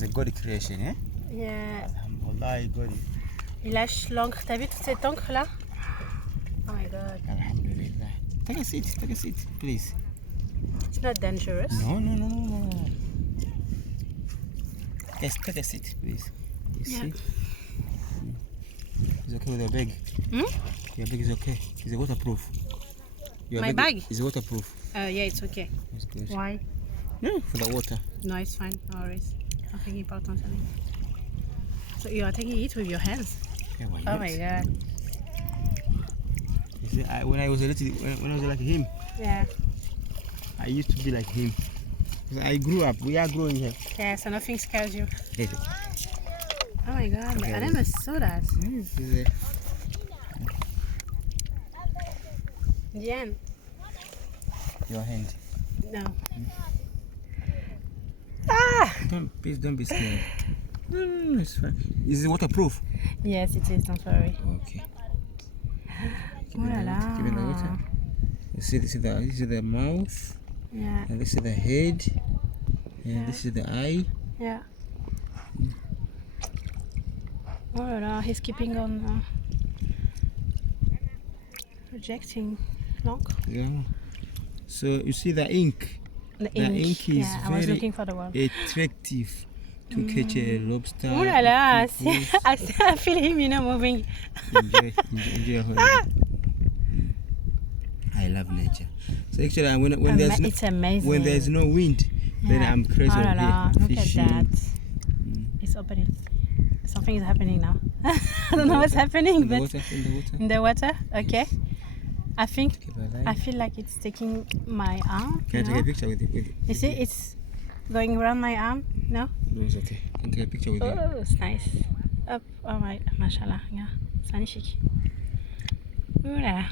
c'est God creation, hein? Yeah. Alhamdulillah, God. Il lâche l'encre. T'as vu toute cette encre là? Oh my god. Alhamdulillah. Take a seat, please. It's not dangerous. No. Yes, take a seat, please. You see? It's okay with your bag. Your bag is okay. It's waterproof. Your My bag? is waterproof. Yeah, it's okay. That's good. Why? No, for the water. No, it's fine. No worries. Nothing important. So you are taking it with your hands? Yeah, why Oh not? my god. You see, when I was a little, when I was like him, Yeah. I used to be like him. 'Cause I grew up. We are growing here. Yeah, so nothing scares you. This Oh my god, Okay, I never saw that. is Diane? your hand. No. Ah! Please don't be scared. No, it's fine. Is it waterproof? Yes, it is, don't worry. Okay. Oh la la. Keep in the water. You see, this is the mouth, Yeah, and this is the head, and this is the eye. yeah. Oh la la, he's keeping on rejecting l'encre. Yeah. So you see the ink. The The ink is yeah, I was very looking for the word. attractive to catch a lobster. Oh la la, octopus. I feel him, moving. Enjoy your holiday. I love nature. So actually, when there's no, It's amazing. when there's no wind, then Yeah. I'm crazy Oh la over la, here look fishing. at that. It's opening. Something is happening now. I don't know what's happening, In the but water, in the water. in the water, okay. I think Keep alive. I feel like it's taking my arm. Can I take a picture with it? You see, it's going around my arm. No? No, it's okay. Can I take a picture with you? Oh, it's nice. Up, all right, mashallah. Yeah, it's magnifique. Oula.